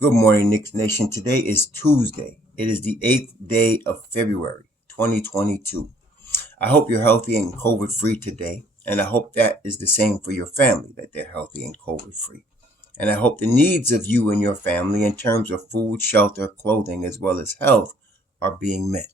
Good morning, Knicks Nation. Today is Tuesday. It is the 8th day of February, 2022. I hope you're healthy and COVID free today. And I hope that is the same for your family, that they're healthy and COVID free. And I hope the needs of you and your family in terms of food, shelter, clothing, as well as health are being met.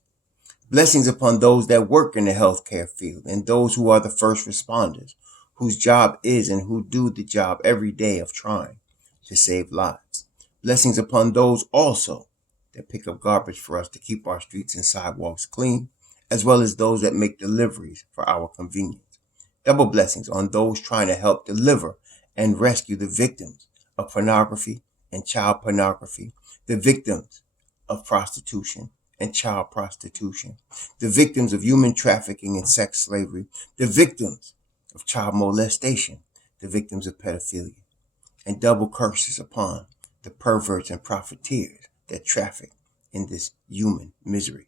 Blessings upon those that work in the healthcare field and those who are the first responders, whose job is and who do the job every day of trying to save lives. Blessings upon those also that pick up garbage for us to keep our streets and sidewalks clean, as well as those that make deliveries for our convenience. Double blessings on those trying to help deliver and rescue the victims of pornography and child pornography, the victims of prostitution and child prostitution, the victims of human trafficking and sex slavery, the victims of child molestation, the victims of pedophilia, and double curses upon the perverts and profiteers that traffic in this human misery.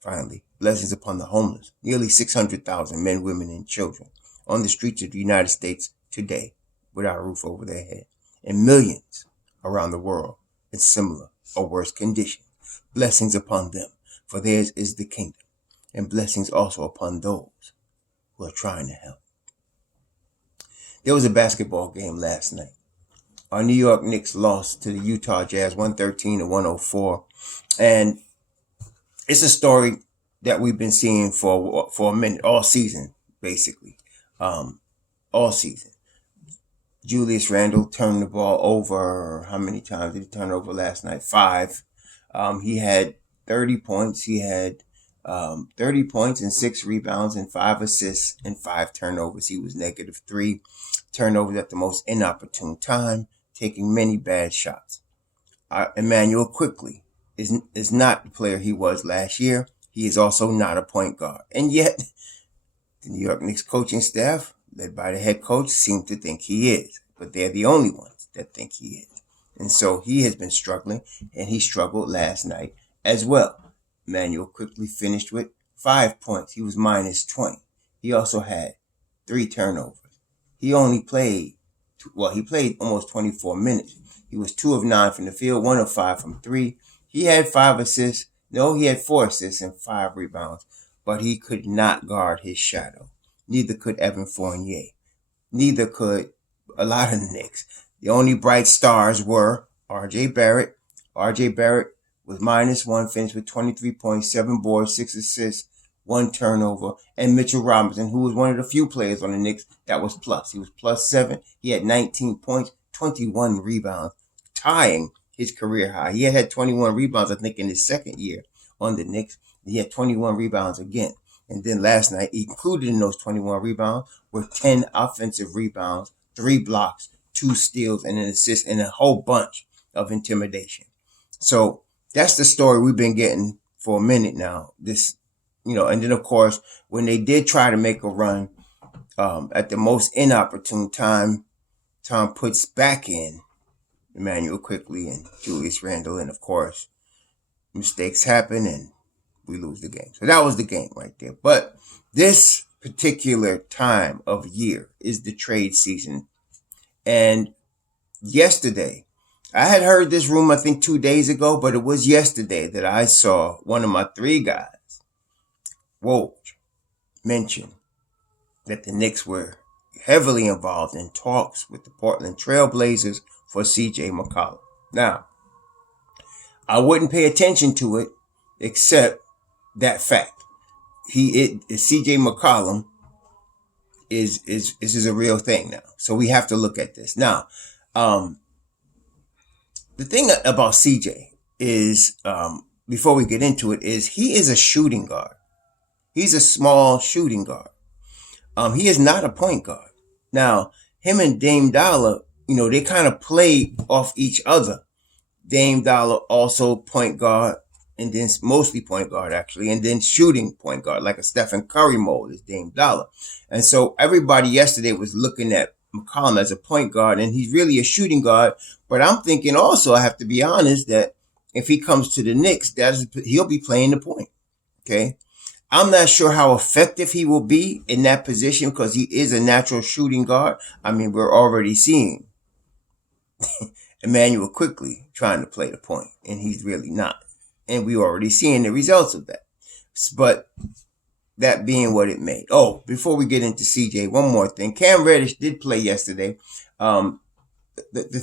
Finally, blessings upon the homeless, nearly 600,000 men, women, and children on the streets of the United States today without a roof over their head, and millions around the world in similar or worse conditions. Blessings upon them, for theirs is the kingdom, and blessings also upon those who are trying to help. There was a basketball game last night. Our New York Knicks lost to the Utah Jazz 113 to 104. And it's a story that we've been seeing for a minute, all season, basically. All season. Julius Randle turned the ball over. How many times did he turn over last night? 5. He had 30 points. He had 30 points and 6 rebounds and 5 assists and 5 turnovers. He was -3 turnovers at the most inopportune time, taking many bad shots. Emmanuel quickly is not the player he was last year. He is also not a point guard. And yet, the New York Knicks coaching staff, led by the head coach, seem to think he is. But they're the only ones that think he is. And so he has been struggling, and he struggled last night as well. Emmanuel quickly finished with 5 points. He was -20. He also had 3 turnovers. He only played, he played almost 24 minutes. He was 2 of 9 from the field, 1 of 5 from 3. He had 5 assists. No, he had 4 assists and 5 rebounds, but he could not guard his shadow. Neither could Evan Fournier. Neither could a lot of the Knicks. The only bright stars were R.J. Barrett. R.J. Barrett was -1, finished with 23 points, 7 boards, 6 assists, 1 turnover, and Mitchell Robinson, who was one of the few players on the Knicks that was plus. He was +7. He had 19 points, 21 rebounds, tying his career high. He had 21 rebounds, I think, in his second year on the Knicks. He had 21 rebounds again. And then last night, included in those 21 rebounds, were 10 offensive rebounds, 3 blocks, 2 steals, and an assist, and a whole bunch of intimidation. So that's the story we've been getting for a minute now. And then of course, when they did try to make a run, at the most inopportune time, Tom puts back in Emmanuel quickly and Julius Randle, and of course, mistakes happen and we lose the game. So that was the game right there. But this particular time of year is the trade season. And yesterday, I had heard this rumor, I think 2 days ago, but it was yesterday that I saw one of my 3 guys, Woj, mention that the Knicks were heavily involved in talks with the Portland Trail Blazers for CJ McCollum. Now, I wouldn't pay attention to it except that fact. CJ McCollum is a real thing now. So we have to look at this. Now, the thing about CJ is, before we get into it, is he is a shooting guard. He's a small shooting guard. He is not a point guard. Now, him and Dame Dollar, they kind of play off each other. Dame Dollar also point guard, and then mostly point guard actually, and then shooting point guard, like a Stephen Curry mold is Dame Dollar. And so everybody yesterday was looking at McCollum as a point guard, and he's really a shooting guard. But I'm thinking also, I have to be honest, that if he comes to the Knicks, he'll be playing the point. Okay. I'm not sure how effective he will be in that position because he is a natural shooting guard. I mean, we're already seeing Emmanuel quickly trying to play the point, and he's really not. And we already seeing the results of that. But that being what it made. Oh, before we get into CJ, one more thing. Cam Reddish did play yesterday. The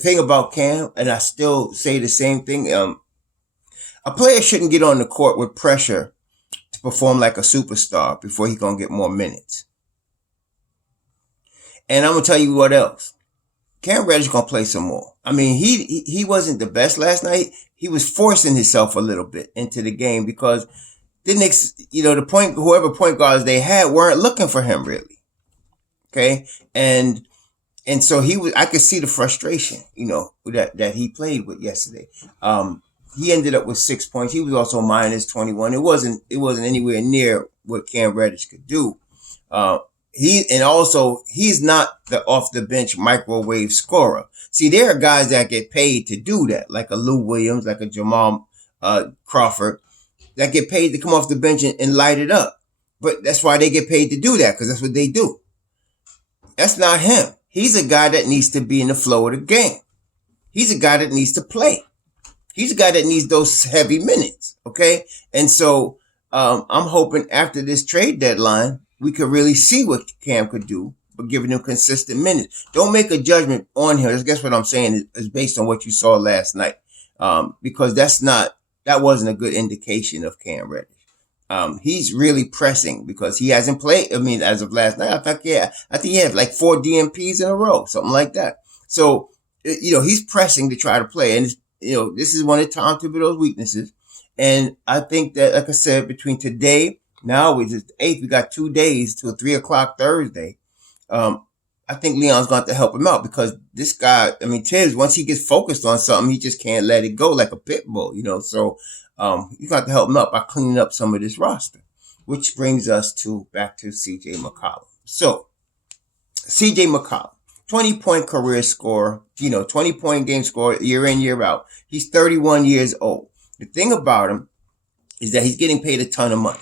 thing about Cam, and I still say the same thing, a player shouldn't get on the court with pressure to perform like a superstar before he's going to get more minutes. And I'm going to tell you what else. Cam Reddish going to play some more. I mean, he wasn't the best last night. He was forcing himself a little bit into the game because the Knicks, whoever point guards they had weren't looking for him really. Okay. And so I could see the frustration, that he played with yesterday. He ended up with 6 points. He was also minus 21. It wasn't anywhere near what Cam Reddish could do. He's not the off the bench microwave scorer. See, there are guys that get paid to do that, like a Lou Williams, like a Jamal Crawford, that get paid to come off the bench and light it up. But that's why they get paid to do that, because that's what they do. That's not him. He's a guy that needs to be in the flow of the game. He's a guy that needs to play. He's a guy that needs those heavy minutes, okay? And so I'm hoping after this trade deadline, we could really see what Cam could do, but giving him consistent minutes. Don't make a judgment on him. I guess what I'm saying is based on what you saw last night, because that wasn't a good indication of Cam Reddish. He's really pressing because he hasn't played. I mean, as of last night, I think he had like 4 DMPs in a row, something like that. So, he's pressing to try to play. And, this is one of Tom Thibodeau's weaknesses. And I think that, like I said, between today, now it's the 8th, we got 2 days till 3:00 Thursday. I think Leon's going to have to help him out because this guy, Tibbs, once he gets focused on something, he just can't let it go like a pit bull, So, you got to help him out by cleaning up some of this roster, which brings us back to CJ McCollum. So, CJ McCollum, 20-point career scorer, 20-point game scorer year in, year out. He's 31 years old. The thing about him is that he's getting paid a ton of money.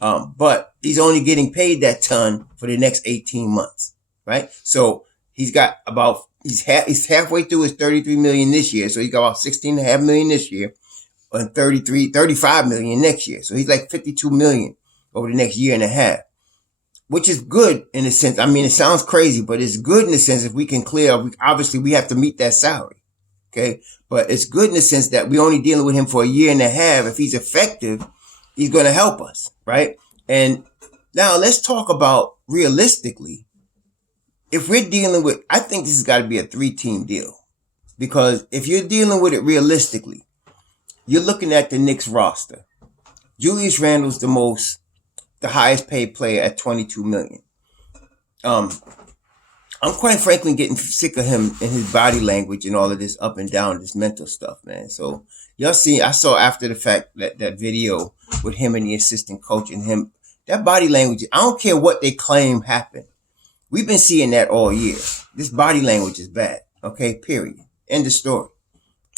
But he's only getting paid that ton for the next 18 months, right? So he's halfway through his $33 million this year. So he's got about $16.5 million this year and $35 million next year. So he's like $52 million over the next year and a half, which is good in a sense. I mean, it sounds crazy, but it's good in the sense if we can obviously we have to meet that salary. Okay. But it's good in the sense that we're only dealing with him for a year and a half. If he's effective, he's going to help us, right? And now let's talk about realistically. If we're dealing with, I think this has got to be a 3-team deal because if you're dealing with it realistically, you're looking at the Knicks roster. Julius Randle's the highest paid player at $22 million. I'm quite frankly getting sick of him and his body language and all of this up and down, this mental stuff, man. So y'all see, I saw after the fact that video with him and the assistant coach and him, that body language, I don't care what they claim happened. We've been seeing that all year. This body language is bad. Okay, period. End of story.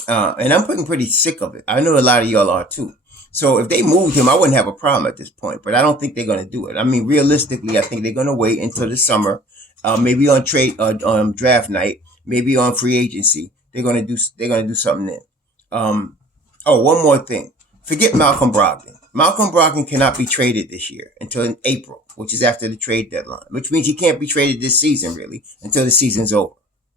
And I'm pretty sick of it. I know a lot of y'all are too. So if they moved him, I wouldn't have a problem at this point, but I don't think they're going to do it. I mean, realistically, I think they're going to wait until the summer, maybe on draft night, maybe on free agency. They're going to do something then. One more thing. Forget Malcolm Brogdon. Malcolm Brogdon cannot be traded this year until in April, which is after the trade deadline, which means he can't be traded this season really until the season's over.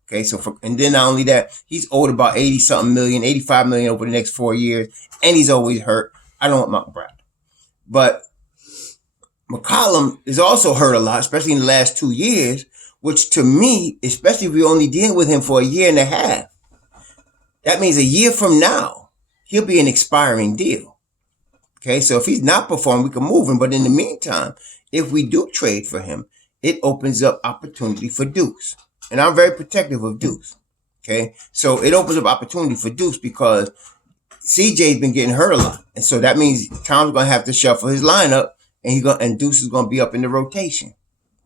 Okay, and then not only that, he's owed about 80-something million, 85 million over the next 4 years, and he's always hurt. I don't want Malcolm Brogdon. But McCollum is also hurt a lot, especially in the last 2 years, which to me, especially if we're only dealing with him for a year and a half, that means a year from now, he'll be an expiring deal. Okay, so if he's not performing, we can move him. But in the meantime, if we do trade for him, it opens up opportunity for Deuce. And I'm very protective of Deuce. Okay, so it opens up opportunity for Deuce because CJ's been getting hurt a lot. And so that means Tom's going to have to shuffle his lineup and Deuce is going to be up in the rotation.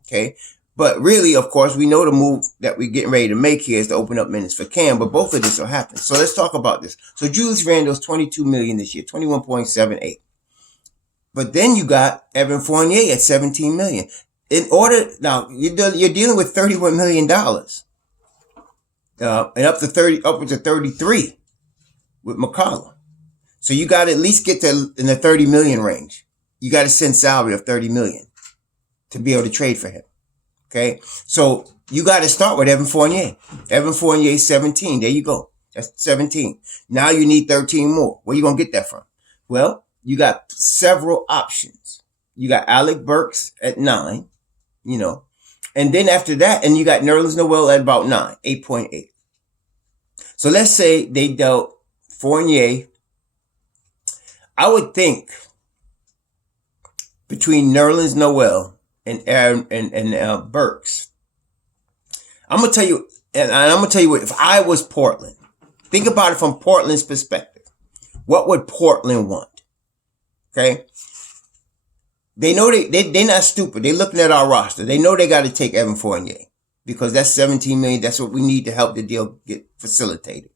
Okay, but really, of course, we know the move that we're getting ready to make here is to open up minutes for Cam, but both of this will happen. So let's talk about this. So Julius Randle's $22 million this year, 21.78. But then you got Evan Fournier at $17 million. Now, you're dealing with $31 million. That's and upwards of 33 with McCollum. So you got to at least get to in the 30 million range. You got to send salary of 30 million to be able to trade for him. Okay. So you got to start with Evan Fournier. Evan Fournier, 17. There you go. That's 17. Now you need 13 more. Where you going to get that from? Well, you got several options. You got Alec Burks at 9, and then after that, and you got Nerlens Noel at about 9, 8.8. So let's say they dealt Fournier. I would think between Nerlens Noel and Burks, I'm gonna tell you, and I'm gonna tell you what. If I was Portland, think about it from Portland's perspective. What would Portland want? Okay, they know they're not stupid. They're looking at our roster. They know they got to take Evan Fournier because that's 17 million. That's what we need to help the deal get facilitated.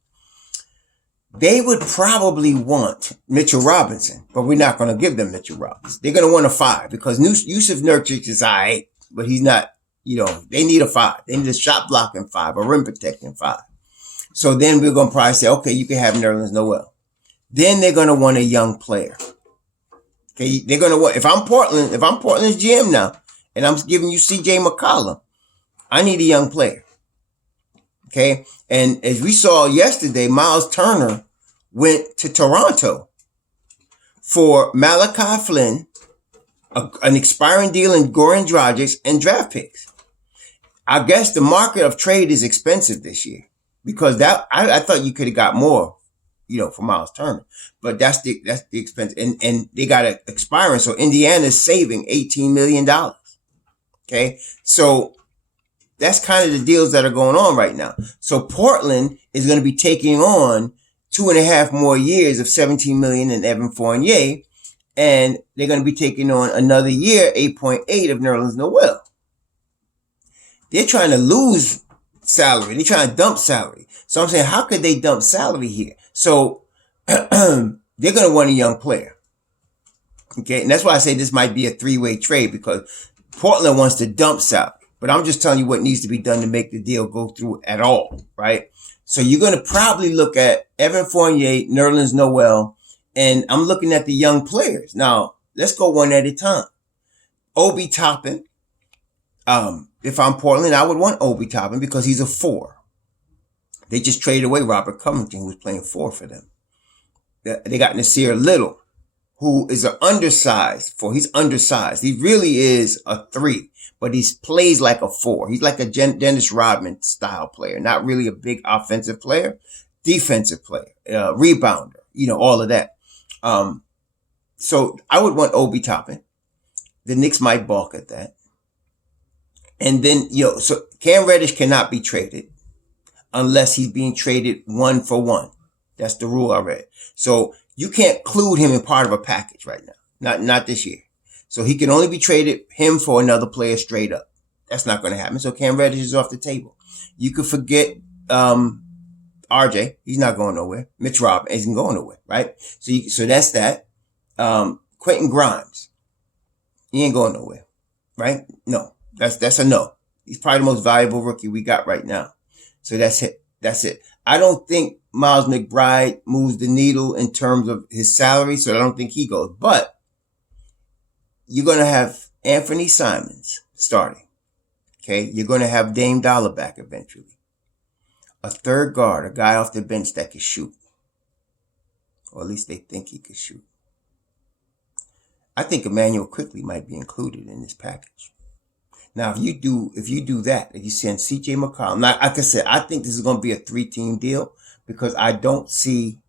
They would probably want Mitchell Robinson, but we're not going to give them Mitchell Robinson. They're going to want a 5 because Yusuf Nurkic is all right, but he's not, they need a 5. They need a shot blocking 5, a rim protecting 5. So then we're going to probably say, okay, you can have Nerlens Noel. Then they're going to want a young player. Okay, they're going to want, if I'm Portland's GM now, and I'm giving you CJ McCollum, I need a young player. Okay, and as we saw yesterday, Miles Turner went to Toronto for Malachi Flynn, an expiring deal in Goran Dragic, and draft picks. I guess the market of trade is expensive this year because I thought you could have got more, for Miles Turner, but that's the expense, and they got it expiring. So Indiana's saving $18 million. Okay, so that's kind of the deals that are going on right now. So Portland is going to be taking on 2.5 more years of 17 million in Evan Fournier, and they're going to be taking on another year, 8.8 of Nerlens Noel. They're trying to lose salary. They're trying to dump salary. So I'm saying, how could they dump salary here? So they're going to want a young player. Okay, and that's why I say this might be a 3-way trade because Portland wants to dump salary. But I'm just telling you what needs to be done to make the deal go through at all, right? So you're going to probably look at Evan Fournier, Nerlens Noel, and I'm looking at the young players. Now, let's go one at a time. Obi Toppin. If I'm Portland, I would want Obi Toppin because he's a 4. They just traded away Robert Covington, who was playing 4 for them. They got Nasir Little, who is an undersized 4. He's undersized. He really is a 3. But he plays like a 4. He's like a Dennis Rodman style player. Not really a big offensive player. Defensive player. Rebounder. All of that. So I would want Obi Toppin. The Knicks might balk at that. And then, so Cam Reddish cannot be traded unless he's being traded 1 for 1. That's the rule I read. So you can't include him in part of a package right now. Not this year. So he can only be traded him for another player straight up. That's not going to happen. So Cam Reddish is off the table. You could forget RJ. He's not going nowhere. Mitch Rob isn't going nowhere, right? So that's that. Quentin Grimes. He ain't going nowhere, right? No. That's a no. He's probably the most valuable rookie we got right now. So that's it. I don't think Miles McBride moves the needle in terms of his salary, so I don't think he goes. But you're going to have Anthony Simons starting. Okay. You're going to have Dame Dollar back eventually. A third guard, a guy off the bench that can shoot. Or at least they think he could shoot. I think Emmanuel Quickly might be included in this package. Now, if you do that, if you send CJ McCollum, like I said, I think this is going to be a 3-team deal because I don't see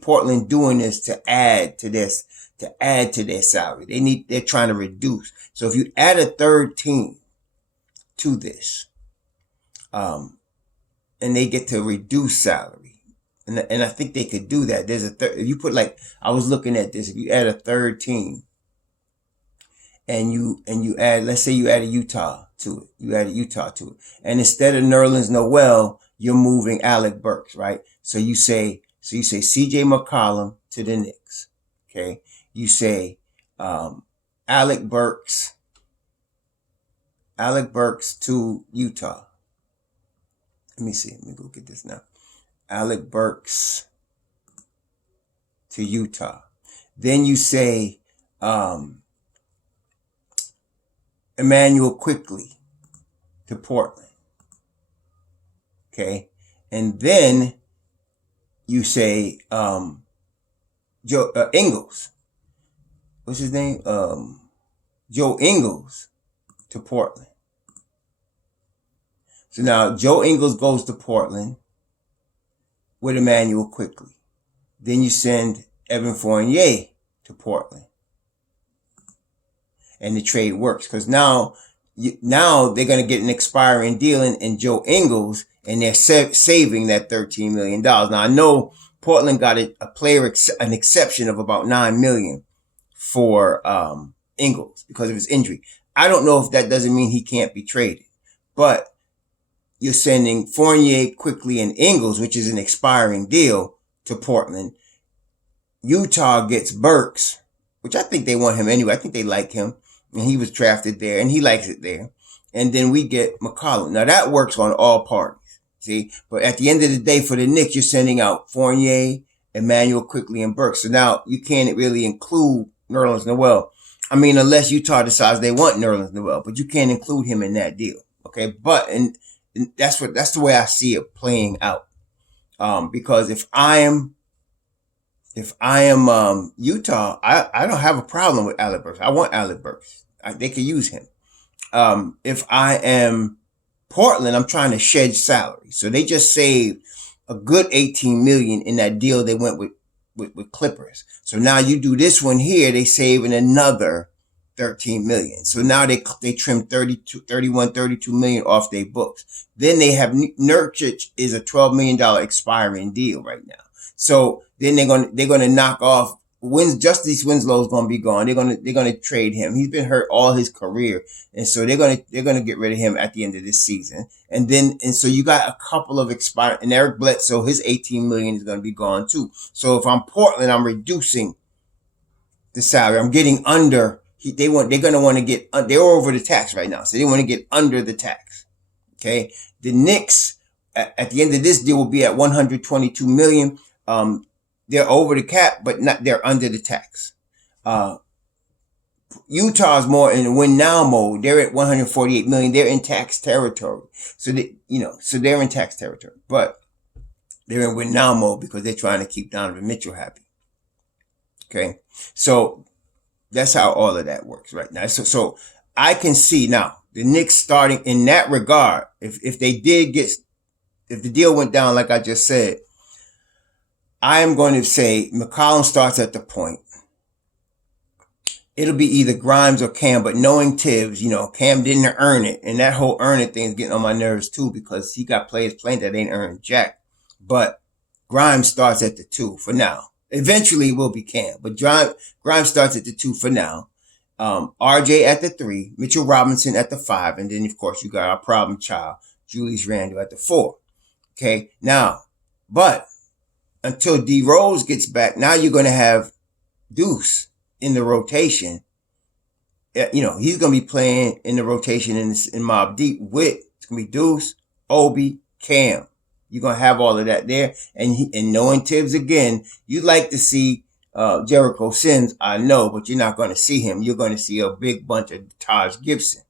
Portland doing this to add to their salary. They're trying to reduce. So if you add a third team to this, and they get to reduce salary, and I think they could do that. There's if you put I was looking at this, if you add a third team, and you add, let's say you add a Utah to it, and instead of Nerlens Noel, you're moving Alec Burks, right? So you say CJ McCollum to the Knicks. Okay. You say, Alec Burks Alec Burks to Utah. Let me see. Let me go get this now. Alec Burks to Utah. Then you say Emmanuel Quickly to Portland. Okay. And then you say Joe Ingles. What's his name? Joe Ingles to Portland. So now Joe Ingles goes to Portland with Emmanuel Quickly. Then you send Evan Fournier to Portland. And the trade works because now they're going to get an expiring deal in Joe Ingles, and they're saving that $13 million. Now, I know Portland got an exception of about $9 million for Ingles because of his injury. I don't know if that doesn't mean he can't be traded, but you're sending Fournier, Quickly, and Ingles, which is an expiring deal, to Portland. Utah gets Burks, which I think they want him anyway. I think they like him, and he was drafted there, and he likes it there. And then we get McCollum. Now, that works on all parties, see? But at the end of the day, for the Knicks, you're sending out Fournier, Emmanuel Quickly, and Burks. So now you can't really include Nerlens Noel. I mean, unless Utah decides they want Nerlens Noel, but you can't include him in that deal, okay? But and that's the way I see it playing out. Because if I am Utah, I don't have a problem with Alec Burks. I want Alec Burks. They could use him. If I am Portland, I'm trying to shed salary. So they just saved a good $18 million in that deal they went with Clippers. So now you do this one here, they saving another $13 million. So now they trim 32 million off their books. Then they have Nurkic is a $12 million expiring deal right now. So then they're gonna knock off Justice Winslow's gonna be gone. They're gonna trade him. He's been hurt all his career, and so they're gonna get rid of him at the end of this season. And so you got a couple of expiring, and Eric Bledsoe, his $18 million is gonna be gone too. So if I'm Portland, I'm reducing the salary. I'm getting under. They're gonna want to get. They're over the tax right now, so they want to get under the tax. Okay, the Knicks at the end of this deal will be at 122 million. They're over the cap, but they're under the tax. Utah's more in win now mode. They're at 148 million. They're in tax territory. So they're in tax territory, but they're in win now mode because they're trying to keep Donovan Mitchell happy. Okay. So that's how all of that works right now. So I can see now the Knicks starting in that regard. If the deal went down, like I just said, I am going to say McCollum starts at the point. It'll be either Grimes or Cam, but knowing Tibbs, Cam didn't earn it. And that whole earn it thing is getting on my nerves too, because he got players playing that ain't earned jack. But Grimes starts at the 2 for now. Eventually it will be Cam, but Grimes starts at the 2 for now. RJ at the 3, Mitchell Robinson at the 5, and then of course you got our problem child, Julius Randle at the 4. Okay, now, but until D Rose gets back, now you're going to have Deuce in the rotation. He's going to be playing in the rotation in Mobb Deep with, it's going to be Deuce, Obi, Cam. You're going to have all of that there. And knowing Tibbs again, you'd like to see Jericho Sims, I know, but you're not going to see him. You're going to see a big bunch of Taj Gibson.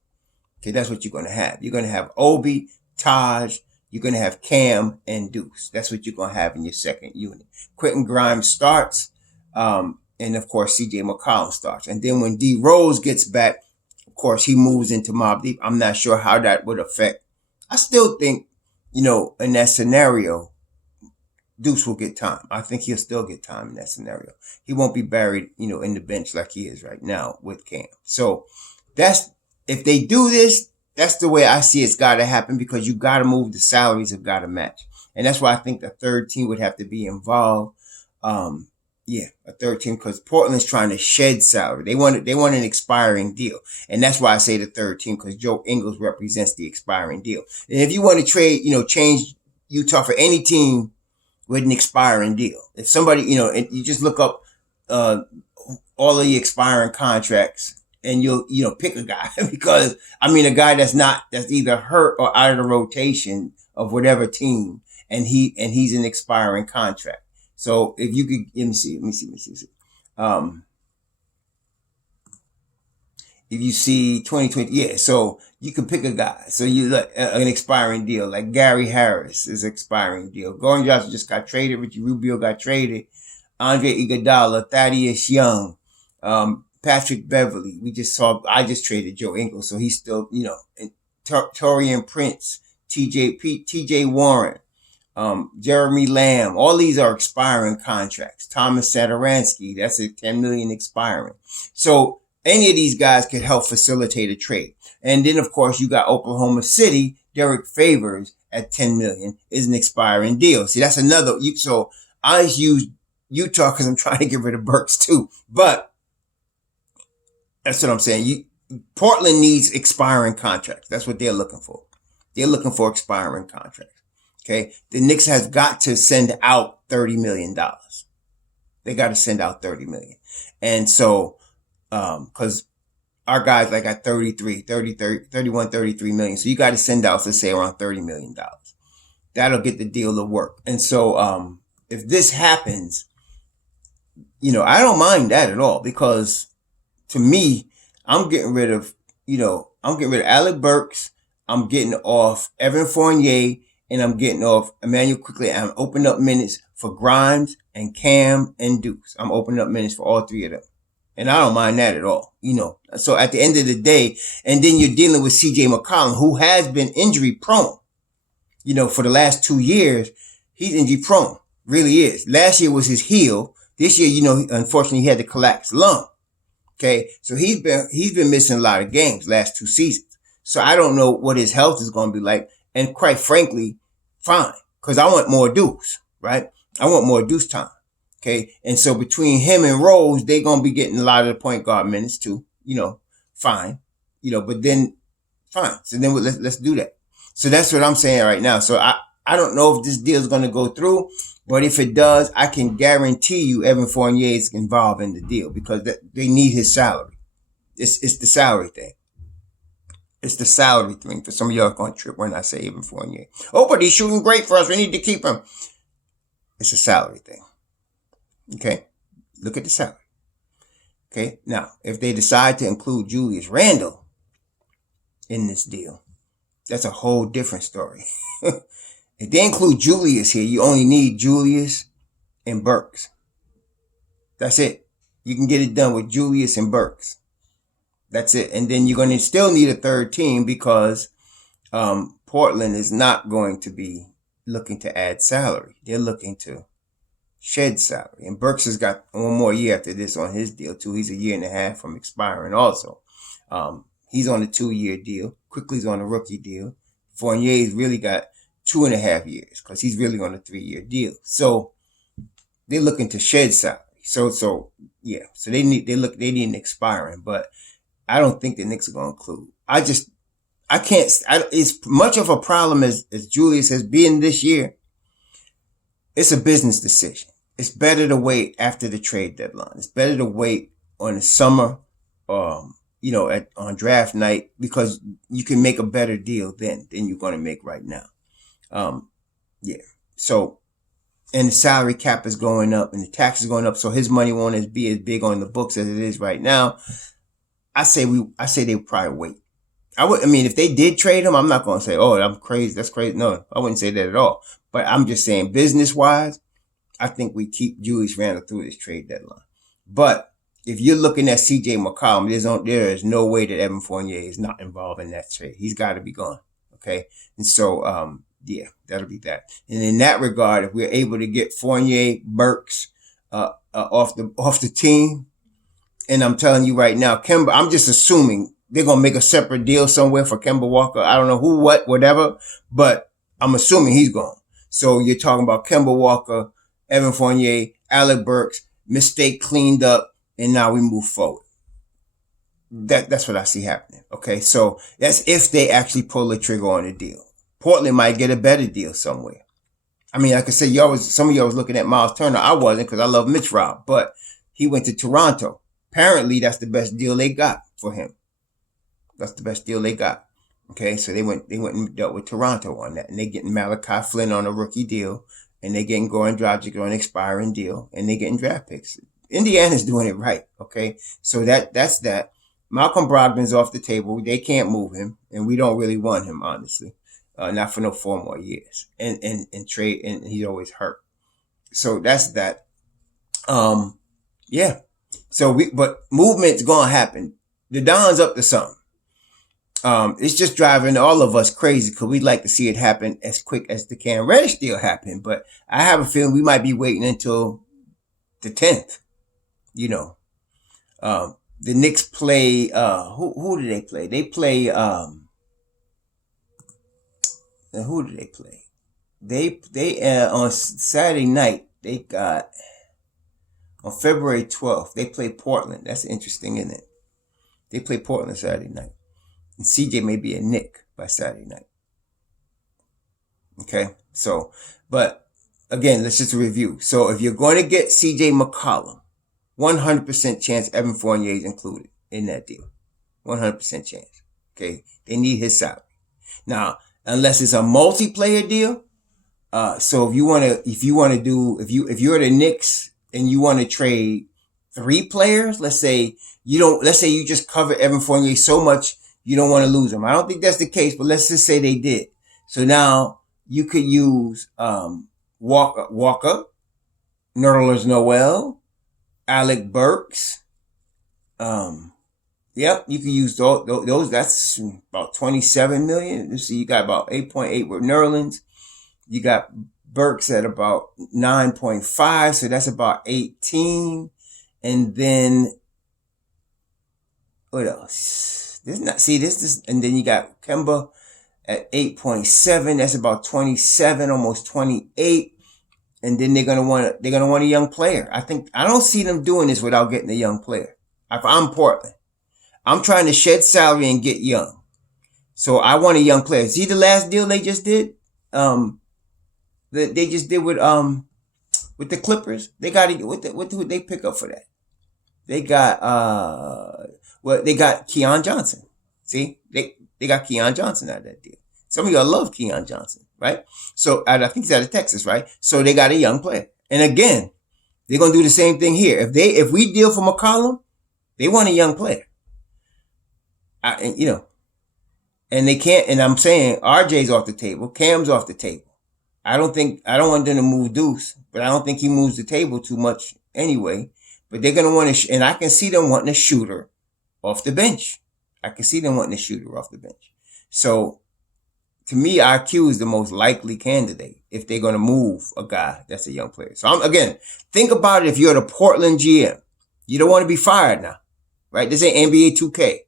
Okay, that's what you're going to have. You're going to have Obi, Taj, you're going to have Cam and Deuce. That's what you're going to have in your second unit. Quentin Grimes starts, and of course CJ McCollum starts. And then when D Rose gets back, of course he moves into Mobb Deep. I'm not sure how that would affect. I still think, in that scenario, Deuce will get time. I think he'll still get time in that scenario. He won't be buried, in the bench like he is right now with Cam. So if they do this, that's the way I see it's got to happen, because you got to move, the salaries have got to match. And that's why I think the third team would have to be involved. A third team, because Portland's trying to shed salary. They want an expiring deal. And that's why I say the third team, because Joe Ingles represents the expiring deal. And if you want to trade, change Utah for any team with an expiring deal, if somebody, and you just look up all of the expiring contracts and you'll, pick a guy because a guy that's either hurt or out of the rotation of whatever team, and he's an expiring contract. So if you could, let me see. If you see 2020, yeah, so you can pick a guy. So you look an expiring deal, like Gary Harris is expiring deal. Gordon Johnson just got traded. Richie Rubio got traded. Andre Iguodala, Thaddeus Young, Patrick Beverly. I just traded Joe Ingles, so he's still, and Torian Prince, TJ Warren, Jeremy Lamb. All these are expiring contracts. Thomas Satoransky, that's a $10 million expiring. So any of these guys could help facilitate a trade. And then, of course, you got Oklahoma City. Derek Favors at $10 million is an expiring deal. See, that's another. So I use Utah because I'm trying to get rid of Burks too. But that's what I'm saying. Portland needs expiring contracts. That's what they're looking for. They're looking for expiring contracts. Okay. The Knicks has got to send out $30 million. They got to send out $30 million. And so, cause our guys like at 31, 33 million. So you got to send out, let's say, around $30 million. That'll get the deal to work. And so, if this happens, I don't mind that at all, because to me, I'm getting rid of Alec Burks. I'm getting off Evan Fournier, and I'm getting off Emmanuel Quickley. I'm opening up minutes for Grimes and Cam and Dukes. I'm opening up minutes for all three of them. And I don't mind that at all, So at the end of the day, and then you're dealing with CJ McCollum, who has been injury prone, for the last 2 years. He's injury prone, really is. Last year was his heel. This year, unfortunately, he had the collapsed lung. Okay. So he's been missing a lot of games last 2 seasons. So I don't know what his health is going to be like. And quite frankly, fine. Cause I want more Dukes, right? I want more Deuce time. Okay. And so between him and Rose, they're going to be getting a lot of the point guard minutes too, fine, but then fine. So then let's do that. So that's what I'm saying right now. So I don't know if this deal is going to go through, but if it does, I can guarantee you Evan Fournier is involved in the deal, because they need his salary. It's the salary thing. It's the salary thing. For some of y'all going to trip when I say Evan Fournier. Oh, but he's shooting great for us. We need to keep him. It's a salary thing. Okay. Look at the salary. Okay. Now, if they decide to include Julius Randle in this deal, that's a whole different story. If they include Julius here, you only need Julius and Burks. That's it. You can get it done with Julius and Burks. That's it. And then you're going to still need a third team, because Portland is not going to be looking to add salary. They're looking to shed salary. And Burks has got one more year after this on his deal too. He's a year and a half from expiring also. He's on a 2-year deal. Quickly's on a rookie deal. Fournier's really got 2.5 years, because he's really on a 3-year deal. So they're looking to shed salary. So yeah. So they need an expiring, but I don't think the Knicks are going to include. It's much of a problem as Julius has been this year. It's a business decision. It's better to wait after the trade deadline. It's better to wait on the summer, on draft night, because you can make a better deal then than you're going to make right now. Yeah. So, and the salary cap is going up and the tax is going up. So his money won't be as big on the books as it is right now. I say they would probably wait. If they did trade him, I'm not going to say, oh, I'm crazy. That's crazy. No, I wouldn't say that at all. But I'm just saying, business wise, I think we keep Julius Randle through this trade deadline. But if you're looking at CJ McCollum, there is no way that Evan Fournier is not involved in that trade. He's got to be gone. Okay. And so, yeah, that'll be that. And in that regard, if we're able to get Fournier, Burks, off the team, and I'm telling you right now, Kemba, I'm just assuming they're going to make a separate deal somewhere for Kemba Walker. I don't know who, what, whatever, but I'm assuming he's gone. So you're talking about Kemba Walker, Evan Fournier, Alec Burks, mistake cleaned up, and now we move forward. That's what I see happening. Okay. So that's if they actually pull the trigger on a deal. Portland might get a better deal somewhere. Like I said, some of y'all was looking at Miles Turner. I wasn't, because I love Mitch Rob, but he went to Toronto. apparently that's the best deal they got for him. That's the best deal they got. Okay, so they went and dealt with Toronto on that, and they getting Malachi Flynn on a rookie deal, and they getting Goran Dragic on an expiring deal, and they getting draft picks. Indiana's doing it right. Okay, so that's that. Malcolm Brogdon's off the table. They can't move him, and we don't really want him, honestly, not for no 4 more years. And trade, and he's always hurt. So that's that. Yeah. So but movement's gonna happen. The Don's up to something. It's just driving all of us crazy because we'd like to see it happen as quick as the Cam Reddish deal happened. But I have a feeling we might be waiting until the 10th. You know, the Knicks play. Who do they play? They play. Who do they play? They on Saturday night they got on February 12th they play Portland. That's interesting, isn't it? They play Portland Saturday night. And CJ may be a Knick by Saturday night. Okay, so, but again, let's just review. So if you're going to get CJ McCollum, 100% chance Evan Fournier is included in that deal. 100% chance. Okay, they need his salary. Now, unless it's a multiplayer deal, so if you're the Knicks and you want to trade 3 players, let's say you just cover Evan Fournier so much you don't want to lose him. I don't think that's the case, but let's just say they did. So now you could use Walker, Nerlens Noel, Alec Burks. Yep, you can use those. That's about 27 million. You see, you got about 8.8 with Nerlens. You got Burks at about 9.5, so that's about 18. And then what else? And then you got Kemba at 8.7. That's about 27, almost 28. And then they're gonna want a young player. I don't see them doing this without getting a young player. If I'm Portland, I'm trying to shed salary and get young. So I want a young player. See the last deal they just did? That they just did with the Clippers. They got what did they pick up for that? They got they got Keon Johnson. See? They got Keon Johnson out of that deal. Some of y'all love Keon Johnson, right? So I think he's out of Texas, right? So they got a young player. And again, they're gonna do the same thing here. If we deal for McCollum, they want a young player. And they can't, and I'm saying RJ's off the table, Cam's off the table. I don't want them to move Deuce, but I don't think he moves the table too much anyway. But they're going to want to, and I can see them wanting a shooter off the bench. So to me, IQ is the most likely candidate if they're going to move a guy that's a young player. So again, think about it if you're the Portland GM. You don't want to be fired now, right? This ain't NBA 2K.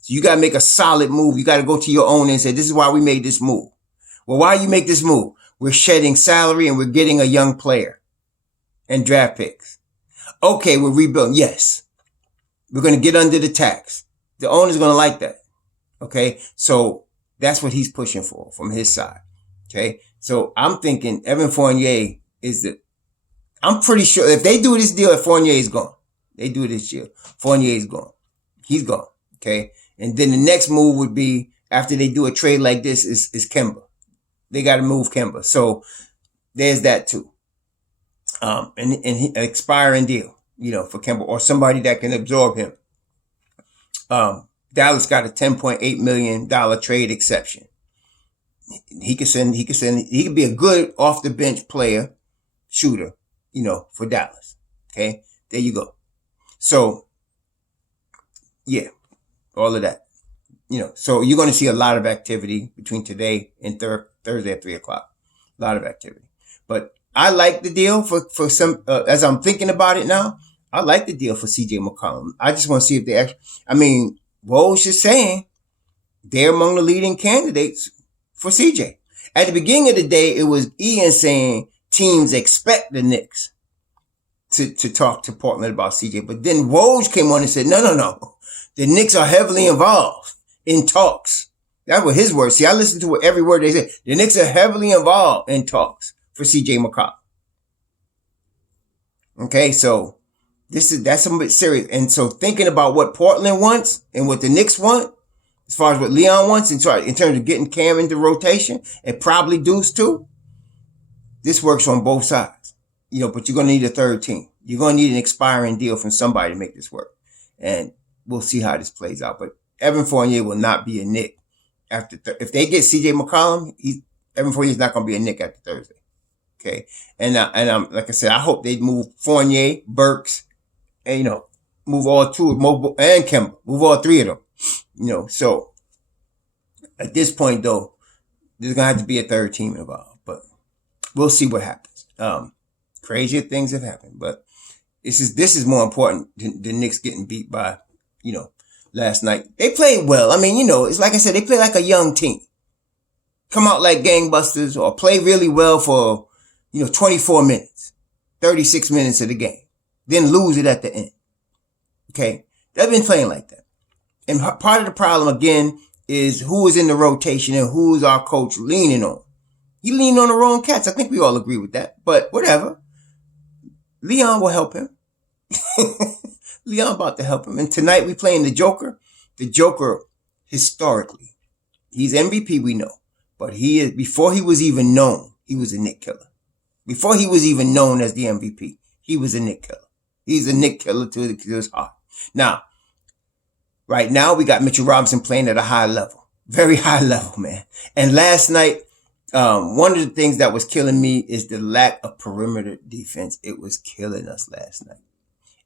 So you got to make a solid move. You got to go to your owner and say, this is why we made this move. Well, why you make this move? We're shedding salary and we're getting a young player and draft picks. Okay, we're rebuilding. Yes. We're going to get under the tax. The owner's going to like that. Okay. So that's what he's pushing for from his side. Okay. So I'm thinking Evan Fournier I'm pretty sure if they do this deal, Fournier is gone. They do this deal. Fournier is gone. He's gone. Okay. And then the next move would be after they do a trade like this is Kemba. They got to move Kemba. So there's that too. And an expiring deal, for Kemba or somebody that can absorb him. Dallas got a $10.8 million trade exception. He could be a good off the bench player, shooter, for Dallas. Okay. There you go. So yeah, all of that. So you're going to see a lot of activity between today and Thursday at 3:00. A lot of activity. But I like the deal for some, as I'm thinking about it now, I like the deal for CJ McCollum. I just want to see if they actually, Woj is saying they're among the leading candidates for CJ. At the beginning of the day, it was Ian saying teams expect the Knicks to talk to Portland about CJ. But then Woj came on and said, no. The Knicks are heavily involved in talks. That were his words. See, I listened to every word they said. The Knicks are heavily involved in talks for CJ McCollum. Okay, so That's something serious. And so thinking about what Portland wants and what the Knicks want, as far as what Leon wants, in terms of getting Cam into rotation, and probably Deuce too, this works on both sides. But you're going to need a third team. You're going to need an expiring deal from somebody to make this work. And we'll see how this plays out. But Evan Fournier will not be a Knick after if they get CJ McCollum, Evan Fournier is not going to be a Knick after Thursday. Okay. And like I said, I hope they move Fournier, Burks, and, move all two, Mo and Kemba, move all three of them. So at this point though, there's going to have to be a third team involved, but we'll see what happens. Crazier things have happened, but this is more important than the Knicks getting beat by, last night. They played well. I mean, it's like I said, they play like a young team. Come out like gangbusters or play really well for, 24 minutes, 36 minutes of the game. Then lose it at the end. Okay? They've been playing like that. And part of the problem, again, is who is in the rotation and who is our coach leaning on. He leaned on the wrong cats. I think we all agree with that. But whatever. Leon will help him. Leon about to help him. And tonight we playing the Joker. The Joker, historically, he's MVP, we know. But before he was even known, he was a Knick killer. Before he was even known as the MVP, he was a Knick killer. He's a Knick killer to his heart. Now, right now we got Mitchell Robinson playing at a high level. Very high level, man. And last night, one of the things that was killing me is the lack of perimeter defense. It was killing us last night.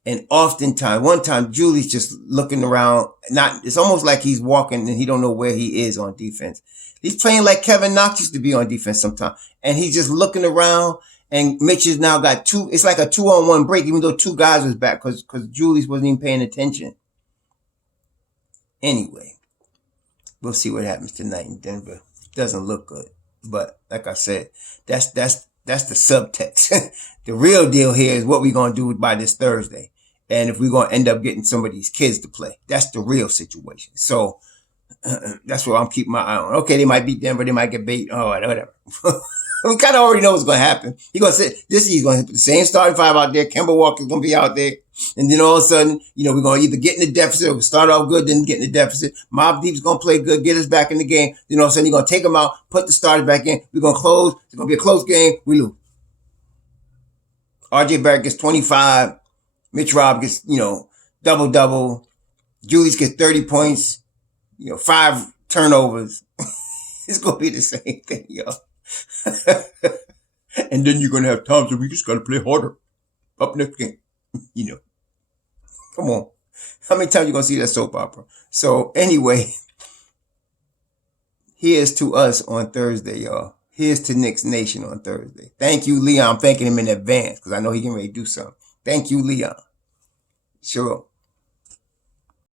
And oftentimes, one time, Julie's just looking around. It's almost like he's walking and he don't know where he is on defense. He's playing like Kevin Knox used to be on defense sometimes. And he's just looking around, and Mitch has now got two. It's like a 2-on-1 break, even though two guys was back because Julie's wasn't even paying attention. Anyway, we'll see what happens tonight in Denver. Doesn't look good. But like I said, that's the subtext. The real deal here is what we're going to do by this Thursday. And if we're going to end up getting some of these kids to play. That's the real situation. So that's what I'm keeping my eye on. Okay, they might beat Denver. They might get beat. Oh, whatever. We kind of already know what's going to happen. He's going to say, he's going to put the same starting five out there. Kemba Walker's going to be out there. And then all of a sudden, we're going to either get in the deficit or start off good, then get in the deficit. Mobb Deep's going to play good, get us back in the game. Then all of a sudden, you're going to take them out, put the starters back in. We're going to close. It's going to be a close game. We lose. RJ Barrett gets 25. Mitch Rob gets, double-double. Julius gets 30 points. 5 turnovers. It's going to be the same thing, y'all. And then you're going to have times where we just got to play harder. Up next game. Come on. How many times you going to see that soap opera? So anyway, here's to us on Thursday, y'all. Here's to Knicks Nation on Thursday. Thank you, Leon. I'm thanking him in advance because I know he can ready to do something. Thank you, Leon. Sure.